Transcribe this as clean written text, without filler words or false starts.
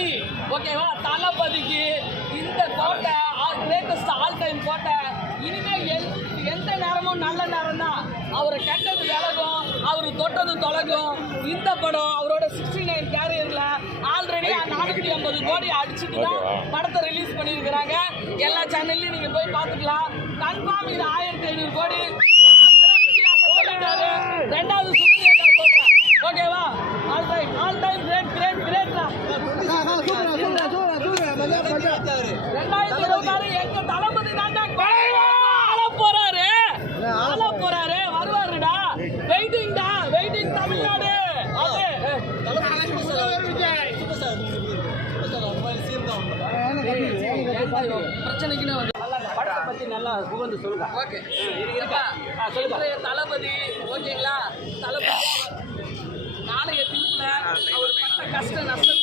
தளபதி ஓகேவா, தளபதிக்கு இந்த கோட்டை கிரேட்டஸ்ட் ஆல் டைம் கோட்டை. இனிமேல் எந்த நேரமும் நல்ல நேரம் தான். அவரை கெட்டது விலகும், அவர் தொட்டது தொலைக்கும். இந்த படம் அவரோட 69 கேரியர்ல ஆல்ரெடி 450 கோடி அடிச்சுட்டு தான் படத்தை ரிலீஸ் பண்ணியிருக்கிறாங்க. எல்லா சேனல்லையும் நீங்க போய் பார்த்துக்கலாம். கன்ஃபார்ம் இது 1500 கோடி சொல்லிட்டாரு. ரெண்டாவது சுமதியா சொல்றேன் ஓகேவா. ஆல் டைம் கிரேட் 2026 எங்க தளபதி தாண்டா ஆள போறாரு வருவாருடா. வெயிட்டிங் தமிழ்நாடு. பிரச்சனைக்குன்னு படத்தை பத்தி நல்லா புகழ்ந்து சொல்லுங்க. ஓகே சொல்லுங்க. தளபதி ஓகேங்களா, தளபதி நாளைய தீர்ப்புல அவர் பட்ட கஷ்ட நஷ்டம்